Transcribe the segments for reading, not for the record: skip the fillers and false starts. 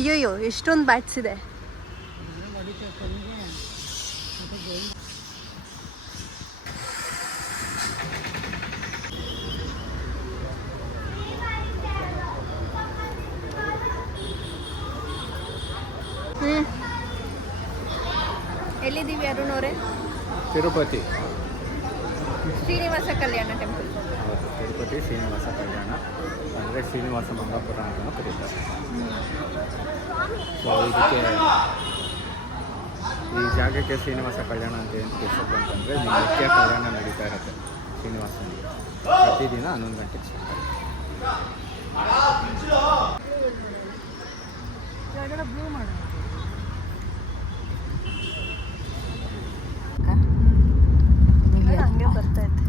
ಅಯ್ಯೋಯ್ಯೋ ಎಷ್ಟೊಂದು ಬ್ಯಾಟ್ಸ್ ಇದೆ. ಎಲ್ಲಿದ್ದೀವಿ ಅರುಣ್ ಅವರೇ? ತಿರುಪತಿ ಶ್ರೀನಿವಾಸ ಕಲ್ಯಾಣ ಟೆಂಪಲ್. ತಿರುಪತಿ ಶ್ರೀನಿವಾಸ ಕಲ್ಯಾಣ ಅಂದರೆ ಶ್ರೀನಿವಾಸ ಮಂಗಾಪುರ ಅಂತಲೂ ಕರೀತಾರೆ. ಸೊ ಇದಕ್ಕೆ ಈ ಜಾಗಕ್ಕೆ ಶ್ರೀನಿವಾಸ ಕಲ್ಯಾಣ ಅಂತ ಏನು ತಿಳಿಸೋದು ಅಂತಂದರೆ ನಿತ್ಯ ಕಲ್ಯಾಣ ನಡೀತಾ ಇರುತ್ತೆ ಶ್ರೀನಿವಾಸನಿಗೆ. ಪ್ರತಿದಿನ 11 ಗಂಟೆಗೆ ಸ್ಟಾರ್ಟ್ ಹಂಗೆ ಬರ್ತಾ ಇತ್ತು.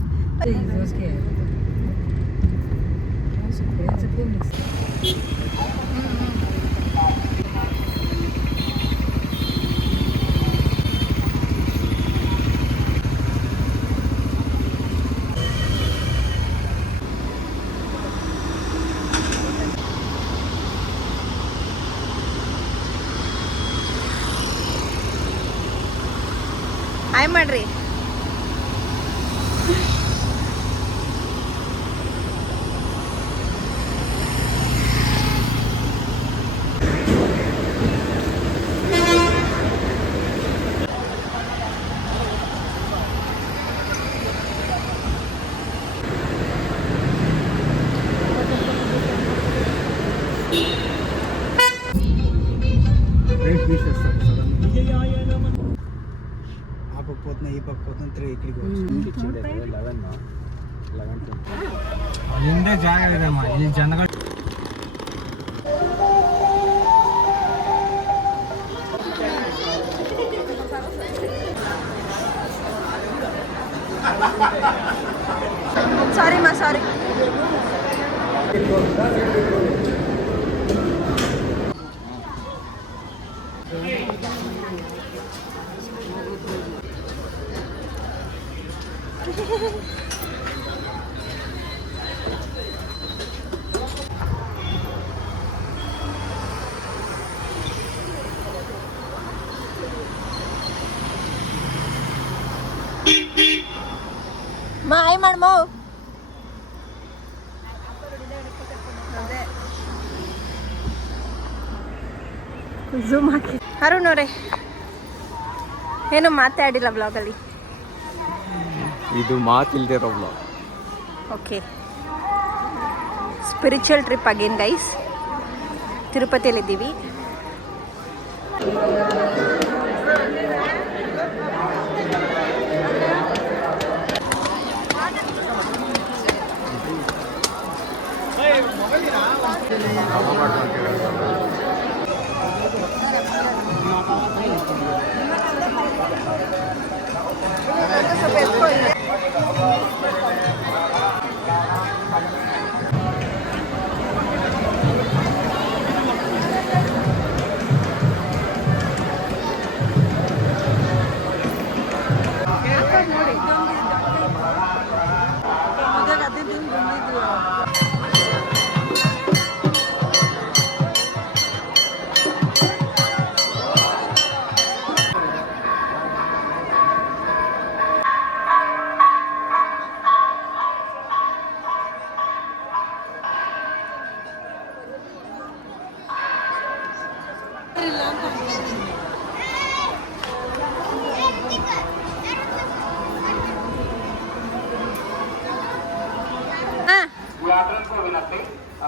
ಹಾಯ್ ಮಾಡ್ರಿ. ಹಿಂದೆ ಜಾಗ ಇದೆ ಈ ಜನಗಳು ಸಾರಿ ಮಾ ಸಾರಿ. ಮಾ ಹಾಯ್ ಮಾಡ್ ಮೋ. ಝೂಮ್ ಹಾಕಿ. ಅರುಣ್ ಅವರೇ ಏನು ಮಾತಾಡಿಲ್ಲ ಬ್ಲಾಗಲ್ಲಿ. ಇದು ಮಾತಿಲ್ದಿರೋ blog. Okay, spiritual trip again guys. ತಿರುಪತಿಯಲ್ಲಿದ್ದೀವಿ.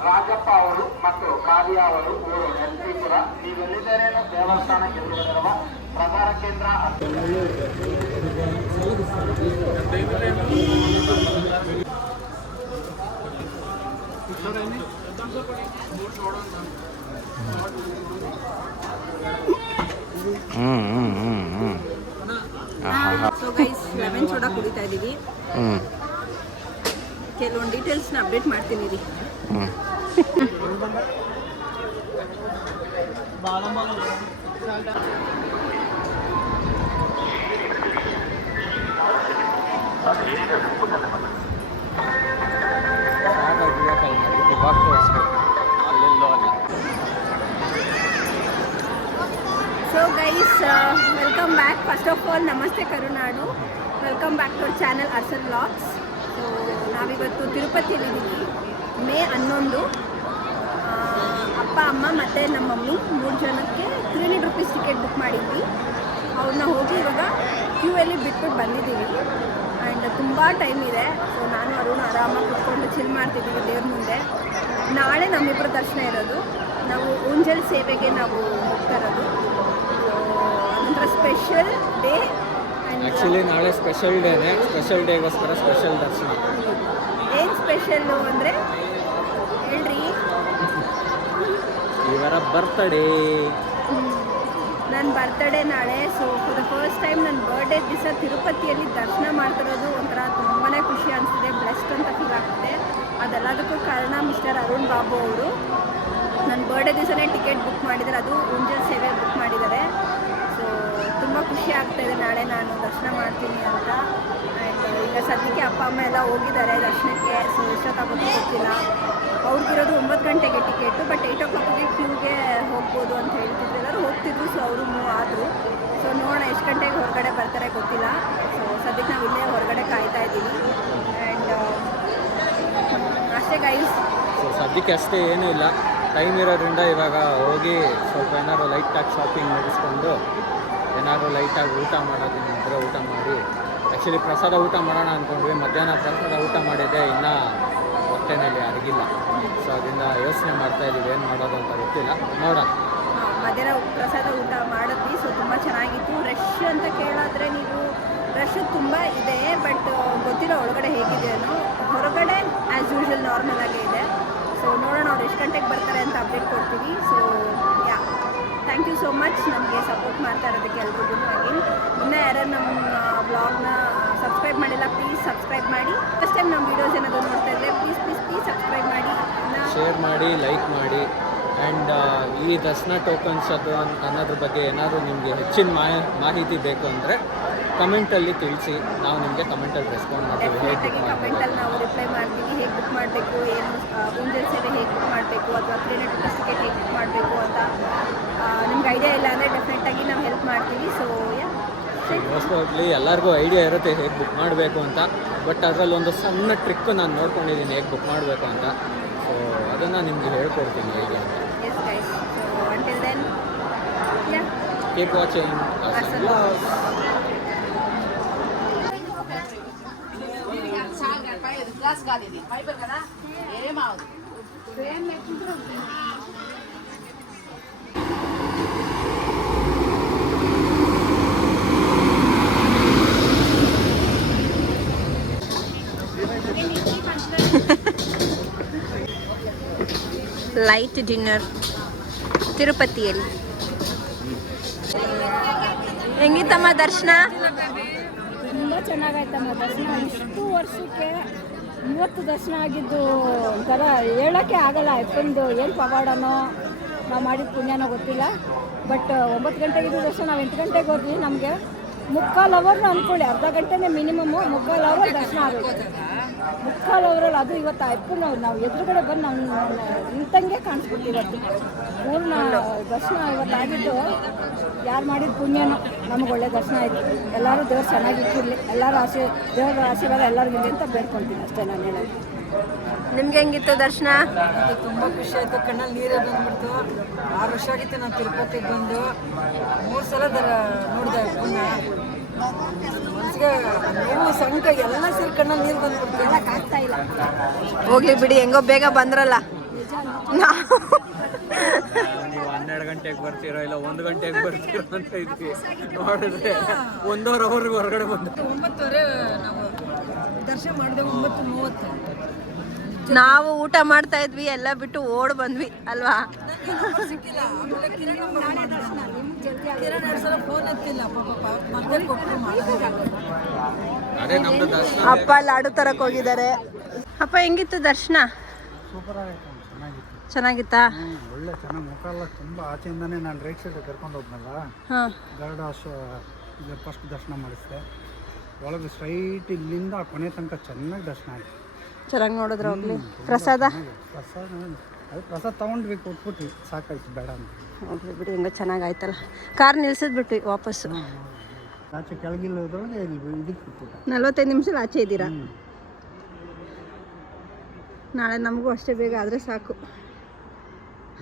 ರಾಜಪ್ಪ ಅವರು ಮತ್ತು ಕಾವ್ಯ ಅವರು ಊರು ಎಸ್ಪಿಪುರ. ನೀವೆಲ್ಲಿದ್ದರೇನು ದೇವಸ್ಥಾನ ಎದುರುಗಡೆರುವ ಪ್ರಸಾರ ಕೇಂದ್ರ. ಸೊ ಗೈಸ್, ಲೆಮನ್ ಸೋಡಾ ಕುಡಿತಾ ಇದ್ದೀವಿ. ಕೆಲವೊಂದು ಡೀಟೇಲ್ಸ್ನ ಅಪ್ಡೇಟ್ ಮಾಡ್ತೀನಿ ರೀ. So guys welcome back. First of all ನಮಸ್ತೆ Karunadu. Welcome back to our channel ಅರ್ಸಲ್ ವ್ಲಾಗ್ಸ್. ಸೊ ನಾವಿವತ್ತು ತಿರುಪತಿಯಲ್ಲಿದ್ದೀವಿ. ಮೇ 11. ಅಪ್ಪ ಅಮ್ಮ ಮತ್ತು ನಮ್ಮ ಮಮ್ಮಿ 3 ಜನಕ್ಕೆ 300 ರೂಪೀಸ್ ಟಿಕೆಟ್ ಬುಕ್ ಮಾಡಿದ್ವಿ. ಅವ್ರನ್ನ ಹೋಗಿ ಇವಾಗ ಕ್ಯೂಯಲ್ಲಿ ಬಿಟ್ಬಿಟ್ಟು ಬಂದಿದ್ದೀವಿ. ಆ್ಯಂಡ್ ತುಂಬ ಟೈಮ್ ಇದೆ. ಸೊ ನಾನು ಅರುಣ್ ಆರಾಮಾಗಿ ಕುತ್ಕೊಂಡು ಚಿಲ್ ಮಾಡ್ತಿದ್ದೀವಿ ದೇವ್ರ ಮುಂದೆ. ನಾಳೆ ನಮ್ಮಿಬ್ಬರ ದರ್ಶನ ಇರೋದು. ನಾವು ಊಂಜಲ್ ಸೇವೆಗೆ ನಾವು ಹೋಗ್ತಾ ಇರೋದು. ಅದೊಂಥರ ಸ್ಪೆಷಲ್ ಡೇ. ಆ್ಯಕ್ಚುಲಿ ನಾಳೆ ಸ್ಪೆಷಲ್ ಡೇನೇ. ಸ್ಪೆಷಲ್ ಡೇಗೋಸ್ಕರ ಸ್ಪೆಷಲ್ ದರ್ಶನ. ಏನು ಸ್ಪೆಷಲ್ಲು ಅಂದರೆ ಹೇಳ್ರಿ. ಇವರ ಬರ್ತಡೇ. ನನ್ನ ಬರ್ತಡೇ ನಾಳೆ. So for the first time ನನ್ನ ಬರ್ಡೇ ದಿವಸ ತಿರುಪತಿಯಲ್ಲಿ ದರ್ಶನ ಮಾಡ್ತಿರೋದು ಒಂಥರ ತುಂಬಾ ಖುಷಿ ಅನಿಸ್ತಿದೆ. ಬ್ಲೆಸ್ಡ್ ಅಂತ ಫೀಲ್ ಆಗ್ತಿದೆ. ಅದೆಲ್ಲದಕ್ಕೂ ಕಾರಣ ಮಿಸ್ಟರ್ ಅರುಣ್ ಬಾಬು ಅವರು. ನನ್ನ ಬರ್ಡೇ ದಿವಸನೇ ಟಿಕೆಟ್ ಬುಕ್ ಮಾಡಿದ್ದಾರೆ. ಅದು ಊಂಜಲ್ ಸೇವೆ ಬುಕ್ ಮಾಡಿದ್ದಾರೆ. ಸೊ ತುಂಬ ಖುಷಿ ಆಗ್ತಾಯಿದೆ ನಾಳೆ ನಾನು ದರ್ಶನ ಮಾಡ್ತೀನಿ ಅಂತ. ಆ್ಯಂಡ್ ಈಗ ಸದ್ಯಕ್ಕೆ ಅಪ್ಪ ಅಮ್ಮ ಎಲ್ಲ ಹೋಗಿದ್ದಾರೆ ದರ್ಶನಕ್ಕೆ. ಸೊ ಎಷ್ಟೊತ್ತಾಗೋದು ಗೊತ್ತಿಲ್ಲ. ಅವ್ರಿಗಿರೋದು 9 ಗಂಟೆಗೆ ಟಿಕೆಟು. ಬಟ್ 8 o'clockಗೆ ಕ್ಯೂಗೆ ಹೋಗ್ಬೋದು ಅಂತ ಹೇಳ್ತಿದ್ರು. ಎಲ್ಲರೂ ಹೋಗ್ತಿದ್ರು. ಸೊ ಅವರು ಮೂವ್ ಆದರು. ಸೊ ನೋಡೋಣ ಎಷ್ಟು ಗಂಟೆಗೆ ಹೊರಗಡೆ ಬರ್ತಾರೆ ಗೊತ್ತಿಲ್ಲ. ಸೊ ಸದ್ಯಕ್ಕೆ ನಾವು ಇಲ್ಲೇ ಹೊರಗಡೆ ಕಾಯ್ತಾ ಇದ್ದೀವಿ. ಆ್ಯಂಡ್ ಅಷ್ಟೇ ಗೈಸ್. ಸೊ ಸದ್ಯಕ್ಕೆ ಅಷ್ಟೇ ಏನೂ ಇಲ್ಲ. ಟೈಮ್ ಇರೋದ್ರಿಂದ ಇವಾಗ ಹೋಗಿ ಸ್ವಲ್ಪ ಏನಾದ್ರು ಲೈಟಾಗಿ ಶಾಪಿಂಗ್ ಮುಗಿಸ್ಕೊಂಡು ಏನಾದರೂ ಲೈಟಾಗಿ ಊಟ ಮಾಡೋದಿದ್ರೆ ಊಟ ಮಾಡಿ. ಆ್ಯಕ್ಚುಲಿ ಪ್ರಸಾದ ಊಟ ಮಾಡೋಣ ಅಂದ್ಕೊಂಡ್ವಿ. ಮಧ್ಯಾಹ್ನ ಪ್ರಸಾದ ಊಟ ಮಾಡಿದ್ದೆ, ಇನ್ನೂ ಹೊಟ್ಟೆನಲ್ಲಿ ಅಡಗಿಲ್ಲ. ಸೊ ಅದರಿಂದ ಯೋಚನೆ ಮಾಡ್ತಾಯಿದ್ದೀವಿ ಏನು ಮಾಡೋದು ಅಂತ ಗೊತ್ತಿಲ್ಲ. ನೋಡೋಣ. ಮಧ್ಯಾಹ್ನ ಪ್ರಸಾದ ಊಟ ಮಾಡಿದ್ವಿ. ಸೊ ತುಂಬ ಚೆನ್ನಾಗಿತ್ತು. ರಶ್ ಅಂತ ಕೇಳಿದ್ರೆ ನೀವು ರಶ್ ತುಂಬ ಇದೆ. ಬಟ್ ಗೊತ್ತಿಲ್ಲ ಒಳಗಡೆ ಹೇಗಿದೆಯೋ. ಹೊರಗಡೆ ಆ್ಯಸ್ ಯೂಶ್ವಲ್ ನಾರ್ಮಲ್ ಆಗೇ ಇದೆ. ಸೊ ನೋಡೋಣ ಅವ್ರು ಎಷ್ಟು ಗಂಟೆಗೆ ಬರ್ತಾರೆ ಅಂತ ಅಪ್ಡೇಟ್ ಕೊಡ್ತೀವಿ. So yeah, thank you so much ನಮಗೆ ಸಪೋರ್ಟ್ ಮಾಡ್ತಾ ಇರೋದಕ್ಕೆ ಎಲ್ರಿಗೂ. ಅಗೇನ್ ಇನ್ನೂ ಯಾರು ನಮ್ಮ ಬ್ಲಾಗ್ನ ಸಬ್ಸ್ಕ್ರೈಬ್ ಮಾಡಿಲ್ಲ, ಪ್ಲೀಸ್ ಸಬ್ಸ್ಕ್ರೈಬ್ ಮಾಡಿ. ಫಸ್ಟ್ ಟೈಮ್ ನಮ್ಮ ವೀಡಿಯೋಸ್ ಏನಾದರೂ ನೋಡ್ತಾ ಇದ್ದರೆ ಪ್ಲೀಸ್ ಸಬ್ಸ್ಕ್ರೈಬ್ ಮಾಡಿ, ಶೇರ್ ಮಾಡಿ, ಲೈಕ್ ಮಾಡಿ. ಆ್ಯಂಡ್ ಈ ದರ್ಶನ ಟೋಕನ್ಸ್ ಅದು ಅನ್ನೋದ್ರ ಬಗ್ಗೆ ಏನಾದರೂ ನಿಮಗೆ ಹೆಚ್ಚಿನ ಮಾಹಿತಿ ಬೇಕು ಅಂದರೆ ಕಮೆಂಟಲ್ಲಿ ತಿಳಿಸಿ. ನಾವು ನಿಮಗೆ ಕಮೆಂಟಲ್ಲಿ ರೆಸ್ಪಾಂಡ್ ಮಾಡ್ತೀವಿ. ಡೆಫಿನೆಟಾಗಿ ಕಮೆಂಟಲ್ಲಿ ನಾವು ರಿಪ್ಲೈ ಮಾಡ್ತೀವಿ. ಹೇಗೆ ಬುಕ್ ಮಾಡಬೇಕು, ಏನು ಊಂಜಲ್ ಸೇವೆ ಹೇಗೆ ಬುಕ್ ಮಾಡಬೇಕು, ಅಥವಾ 300 ರೂಪೀಸ್ ಟಿಕೆಟ್ ಹೇಗೆ ಬುಕ್ ಮಾಡಬೇಕು ಅಂತ ನಿಮ್ಗೆ ಐಡಿಯಾ ಇಲ್ಲ ಅಂದರೆ ಡೆಫಿನೆಟಾಗಿ ನಾವು ಹೆಲ್ಪ್ ಮಾಡ್ತೀವಿ. ಸೊ ಮೋಸ್ಟ್ಲಿ ಎಲ್ಲರಿಗೂ ಐಡಿಯಾ ಇರುತ್ತೆ ಹೇಗೆ ಬುಕ್ ಮಾಡಬೇಕು ಅಂತ. ಬಟ್ ಅದರಲ್ಲಿ ಒಂದು ಸಣ್ಣ ಟ್ರಿಕ್ ನಾನು ನೋಡ್ಕೊಂಡಿದ್ದೀನಿ ಹೇಗೆ ಬುಕ್ ಮಾಡಬೇಕು ಅಂತ. ಸೊ ಅದನ್ನು ನಿಮಗೆ ಹೇಳ್ಕೊಡ್ತೀನಿ ಹೇಗೆ ಅಂತ. Yes guys. So until then ya, keep watching. Light dinner ತಿರುಪತಿಯಲ್ಲಿ. ಹೆಂಗಿತ್ತಮ್ಮ ದರ್ಶನ? ತುಂಬ ಚೆನ್ನಾಗಾಯ್ತಮ್ಮ ದರ್ಶನ. ಇಷ್ಟು ವರ್ಷಕ್ಕೆ 30 ದರ್ಶನ ಆಗಿದ್ದು ಒಂಥರ ಹೇಳೋಕ್ಕೆ ಆಗಲ್ಲ. ಅಪ್ಪಂದು ಏನು ಪವಾಡನೋ ನಾವು ಮಾಡಿದ ಪುಣ್ಯನೋ ಗೊತ್ತಿಲ್ಲ. ಬಟ್ 9 ಗಂಟೆಗಿದ್ದು ದರ್ಶನ ನಾವು 8 ಗಂಟೆಗೆ ಹೋದ್ವಿ. ನಮಗೆ 3/4 ಅವರ್ನ ಅಂದ್ಕೊಳ್ಳಿ, ಅರ್ಧ ಗಂಟೆನೇ ಮಿನಿಮಮ್ಮು. 3/4 ಅವರ್ ದರ್ಶನ ಆಗುತ್ತೆ. 3/4 ಅವರಲ್ಲಿ ಅದು ಇವತ್ತು ಅಪ್ಪನ ನಾವು ಎದುರುಗಡೆ ಬಂದು ನಾವು ನಿಂತಂಗೆ ಕಾಣಿಸ್ಬಿಡ್ತೀವಿ. ಇವತ್ತು ಪೂರ್ಣ ದರ್ಶನ ಇವತ್ತು ಆಗಿದ್ದು ಯಾರು ಮಾಡಿದ ಪುಣ್ಯನೋ ನಮಗೆ ಒಳ್ಳೆ ದರ್ಶನ ಆಯಿತು. ಎಲ್ಲರೂ ದೇವ್ರು ಚೆನ್ನಾಗಿಟ್ಟಿರಲಿ, ಎಲ್ಲರೂ ದೇವರ ಆಶೀರ್ವಾದ ಎಲ್ಲರಿಗೂ ಇರಲಿ ಅಂತ ಬೇಡ್ಕೊಳ್ತೀನಿ ಅಷ್ಟೇ ನಾನು ಹೇಳೋದು. ನಿಮ್ಗೆ ಹೆಂಗಿತ್ತು ದರ್ಶನ? ತುಂಬ ಖುಷಿ ಆಯಿತು. ಕಣ್ಣಲ್ಲಿ ನೀರೇ ಬಂದ್ಬಿಡ್ತು. 6 ವರ್ಷ ಆಗಿತ್ತು ನಾವು ತಿರುಪತಿಗೆ ಬಂದು 3 ಸಲ ನೋಡಿದೆ ಪುಣ್ಯ. ಮನಸ್ಸಿಗೆ ನೋವು ಸಂಕಟ ಎಲ್ಲ ಸೇರಿ ಕಣ್ಣಲ್ಲಿ ನೀರು ಬಂದ್ಬಿಡ್ತು. ಆಗ್ತಾ ಇಲ್ಲ. ಹೋಗ್ಲಿ ಬಿಡಿ, ಹೆಂಗೋ ಬೇಗ ಬಂದ್ರಲ್ಲ. ನೀವು 12 ಗಂಟೆಗೆ ಬರ್ತೀರೋ ಇಲ್ಲ 1 ಗಂಟೆಗೆ ಬರ್ತೀರೋ ಅಂತ ಇದ್ವಿ. ನೋಡಿದ್ರೆ 1.5 ಅವರ್ಗೆ ಹೊರಗಡೆ ಬಂದು 9:30 ನಾವು ದರ್ಶನ ಮಾಡಿದೆ. 9:30 ನಾವು ಊಟ ಮಾಡ್ತಾ ಇದ್ವಿ, ಎಲ್ಲ ಬಿಟ್ಟು ಓಡ್ ಬಂದ್ವಿ ಅಲ್ವಾ? ಸಿಕ್ಕಿಲ್ಲ. ಆಮೇಲೆ ಕಿರಣ್ 2 ಸಲ ಫೋನ್ ಎತ್ತಿಲ್ಲ ಪಾಪ. ಮತ್ತೆ ಕೊಟ್ಟರು ಮಾಡಿದಾಗ ಅದೇ ನಮ್ದು ದರ್ಶನ. ಅಪ್ಪ ಲಾಡು ತರಕ್ ಹೋಗಿದ್ದಾರೆ. ಅಪ್ಪ ಹೆಂಗಿತ್ತು ದರ್ಶನ? ಸೂಪರ್ ಆಗೈತೆ, ಚೆನ್ನಾಗಿತ್ತು. ಚೆನ್ನಾಗಿತ್ತಾ? ಒಳ್ಳೆ ಚೆನ್ನಾಗಿ ಮುಖ ಎಲ್ಲ ತುಂಬ ಆಚೆಯಿಂದನೇ ನಾನು ರೈಟ್ ಸೈಡ್ ಕರ್ಕೊಂಡು ಹೋದ್ನಲ್ಲ, ಹಾಂ. ಗರುಡ ಇದು ಫಸ್ಟ್ ದರ್ಶನ ಮಾಡಿಸಿದೆ. ಒಳಗೆ ಸ್ಟ್ರೈಟ್ ಇಲ್ಲಿಂದ ಕೊನೆ ತನಕ ಚೆನ್ನಾಗಿ ದರ್ಶನ ಆಯಿತು. ಚೆನ್ನಾಗಿ ನೋಡಿದ್ರು ಹೋಗ್ಲಿ. ಪ್ರಸಾದ ಪ್ರಸಾದ ಅದು ಪ್ರಸಾದ ತೊಗೊಂಡ್ವಿ, ಕೊಟ್ಬಿಟ್ವಿ, ಸಾಕಾಯ್ತು ಬೇಡ ಅಂತ. ಹೋಗ್ಲಿ ಬಿಡಿ, ಹೆಂಗೋ ಚೆನ್ನಾಗಾಯ್ತಲ್ಲ. ಕಾರ್ ನಿಲ್ಸಿದ್ಬಿಟ್ಟು ವಾಪಸ್ಸು. ಆಚೆ ಕೆಳಗಿಲ್ಲದ್ರೊಳಗೆ ಇದಕ್ಕೆ 45 ನಿಮಿಷದಲ್ಲಿ ಆಚೆ ಇದ್ದೀರಾ. ನಾಳೆ ನಮಗೂ ಅಷ್ಟೇ ಬೇಗ ಆದರೆ ಸಾಕು.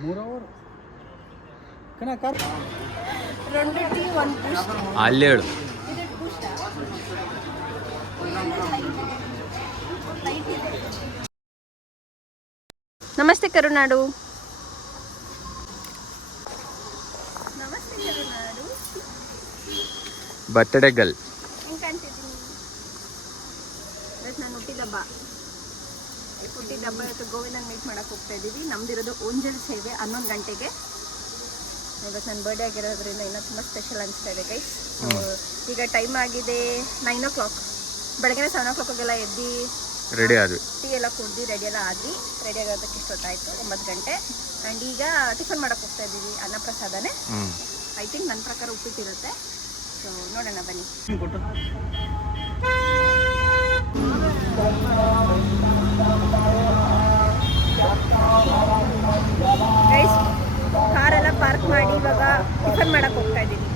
3 ಅವರ್ ಕಣ ಕಾರ್ 2 ಟೀ 1 ಬೂಸ್ಟ್. ಅಲ್ಲಿ ಹೇಳು. ನಮಸ್ತೆ ಕರುನಾಡು. ನಮಸ್ತೆ ಕರುನಾಡು. Birthday girl. ಹೆಂಗೆ ಕಾಣ್ತಿದ್ದೀನಿ? ಇವತ್ತು ನಾನು ಹುಟ್ಟಿದಬ್ಬ ಇವತ್ತು ಗೋವಿಂದನ್ ಮೀಟ್ ಮಾಡೋಕೆ ಹೋಗ್ತಾ ಇದ್ದೀವಿ. ನಮ್ದಿರೋದು ಓಂಜಲ್ ಸೇವೆ 11 ಗಂಟೆಗೆ. ಇವತ್ತು ನನ್ನ ಬರ್ಡೇ ಆಗಿರೋದ್ರಿಂದ ಇನ್ನೂ ತುಂಬ ಸ್ಪೆಷಲ್ ಅನಿಸ್ತಾ ಇದೆ ಗೈಸ್. ಸೊ ಈಗ ಟೈಮ್ ಆಗಿದೆ 9 o'clock. ಬೆಳಗ್ಗೆ 7 o'clockಗೆಲ್ಲ ಎದ್ದು ರೆಡಿ ಆದ್ವಿ, ಟೀ ಎಲ್ಲ ಕುಡ್ದು ರೆಡಿ ಎಲ್ಲ ಆದ್ವಿ. ರೆಡಿ ಆಗೋದಕ್ಕೆ ಇಷ್ಟೊತ್ತಾಯಿತು, 9 ಗಂಟೆ. ಆ್ಯಂಡ್ ಈಗ ಟಿಫನ್ ಮಾಡೋಕೆ ಹೋಗ್ತಾ ಇದ್ದೀವಿ. ಅನ್ನಪ್ರಸಾದನೇ ಐ ಥಿಂಕ್ ನನ್ನ ಪ್ರಕಾರ ಉಪ್ಪಿಟ್ಟಿರುತ್ತೆ. ಸೊ ನೋಡೋಣ ಬನ್ನಿ. ಗೈಸ್ ಕಾರೆಲ್ಲ ಪಾರ್ಕ್ ಮಾಡಿ ಇವಾಗ ಟಿಫನ್ ಮಾಡಕ್ಕೆ ಹೋಗ್ತಾ ಇದ್ದೀವಿ.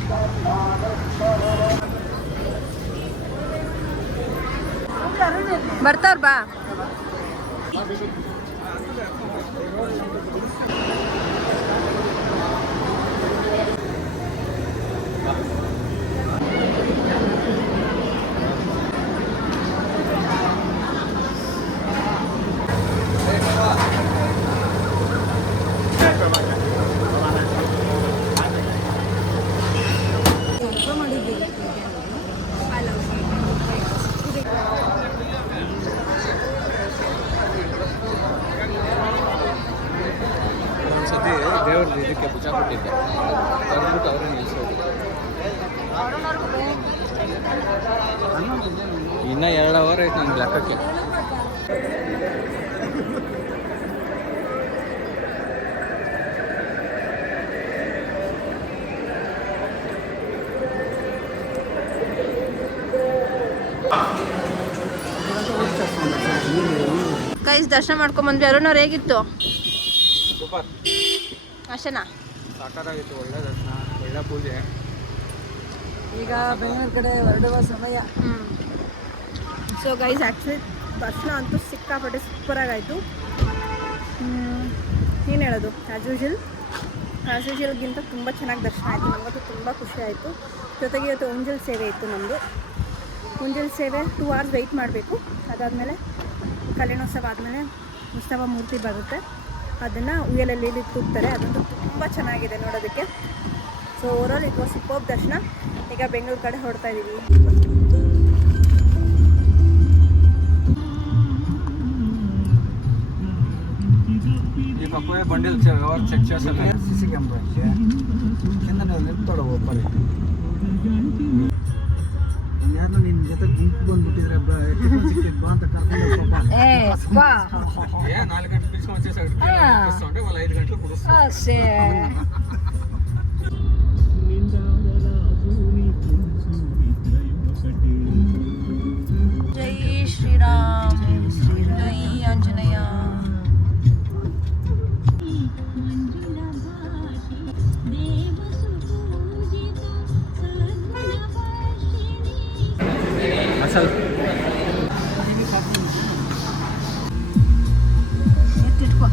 ಬರ್ತಾವ್ರ ಬಾ. ಒಂದ್ಸತಿ ದೇವ್ರದ್ದು ಇದಕ್ಕೆ ಭುಜ ಕೊಟ್ಟಿದ್ದೆ, ಕರ್ಬಿಟ್ಟು ಅವ್ರನ್ನ ನಿಲ್ಸೋದು. ಇನ್ನು 2 ಅವರ್ ಆಯ್ತು ನಂಗೆ ಲೆಕ್ಕಕ್ಕೆ. ಗೈಸ್ ದರ್ಶನ ಮಾಡ್ಕೊಂಬಂದ್ವಿ. ಅರುಣವ್ರು ಹೇಗಿತ್ತು? ಸೂಪರ್, ಅಷ್ಟೇನಾ? ಸಾಕಾಗಿತ್ತು. ಒಳ್ಳೆ ದರ್ಶನ, ಒಳ್ಳೆ ಪೂಜೆ. ಈಗ ಬೆಂಗಳೂರು ಕಡೆ ಹೊರಡುವ ಸಮಯ. ಸೊ ಗೈಸ್ ಆ್ಯಕ್ಚುಲಿ ದರ್ಶನ ಅಂತೂ ಸಿಕ್ಕಾಪಟ್ಟೆ ಸೂಪರಾಗಾಯಿತು. ಏನು ಹೇಳೋದು, ಆ್ಯಸ್ ಯೂಶುವಲ್ಗಿಂತ ತುಂಬ ಚೆನ್ನಾಗಿ ದರ್ಶನ ಆಯಿತು. ನಮಗಂತೂ ತುಂಬ ಖುಷಿ ಆಯಿತು. ಜೊತೆಗೆ ಇವತ್ತು ಓಂಜಲ್ ಸೇವೆ ಇತ್ತು ನಮ್ಮದು. ಓಂಜಲ್ ಸೇವೆ 2 hours ವೆಯ್ಟ್ ಮಾಡಬೇಕು. ಅದಾದಮೇಲೆ ಕಲ್ಯಾಣೋತ್ಸವ ಆದಮೇಲೆ ಉತ್ಸವ ಮೂರ್ತಿ ಬರುತ್ತೆ, ಅದನ್ನು ಉಯ್ಯಲಲ್ಲಿ ತೂಗ್ತಾರೆ. ಅದಂತೂ ತುಂಬ ಚೆನ್ನಾಗಿದೆ ನೋಡೋದಕ್ಕೆ. ಸೊ ಓವರಾಲ್ ಇದು ಸೂಪರ್ ದರ್ಶನ. ಈಗ ಬೆಂಗಳೂರು ಕಡೆ ಹೊರಡ್ತಾ ಇದ್ದೀವಿ. ಈ ಪಕ್ಕವೇ ಬಂಡಿಲ್ ಚೆಕ್ చేస్తారు. CC ಕ್ಯಾಮ್ರಾ ಇದೆ, ಕಿಂದ ನಿಲ್ತಾಳೆ ಒಬ್ಬರೇ. ಯಾರು ನಿನ್ನ ಜೊತೆ ಗುಂಪು ಬಂದ್ಬಿಟ್ಟಿದ್ರೆ ಸಿಕ್ಕಿದ್ಬಾ ಅಂತ ಕರ್ಕೊಂಡು ಪಾಪ 4 ಗಂಟೆ పిలుచుకొని వచ్చేసాడు. 5 గంటలు కుడుస్తాడు. ಜೈ ಶ್ರೀರಾಮ್, ಜೈ ಆಂಜನೇಯ. ಮಸಾಲ ಎತ್ತಿಟ್ಕೋ.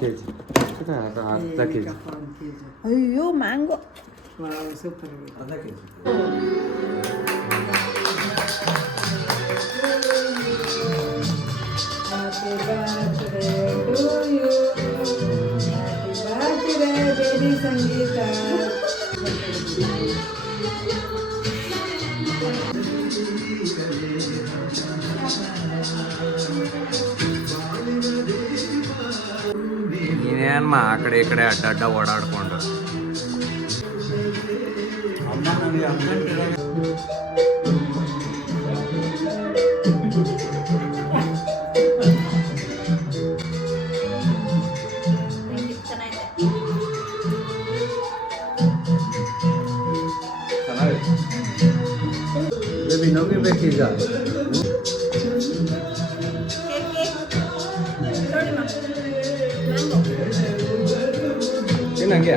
ಕೆಜಿ ಅರ್ಧ ಕೆಜಿ. ಅಯ್ಯೋ ಮ್ಯಾಂಗೋ ಸೂಪರ್. ಅರ್ಧ KG. Happy birthday to you. Happy birthday, baby Sangeeta. ನೀನೇನಮ್ಮ ಆ ಕಡೆ ಈ ಕಡೆ ಅಡ್ಡ ಓಡಾಡ್ಕೊಂಡು. ಅಮ್ಮ ನನಗೆ ಅರ್ಜೆಂಟ್ ನಗಿಬೇಕೀಗ. ಏನಂಗೆ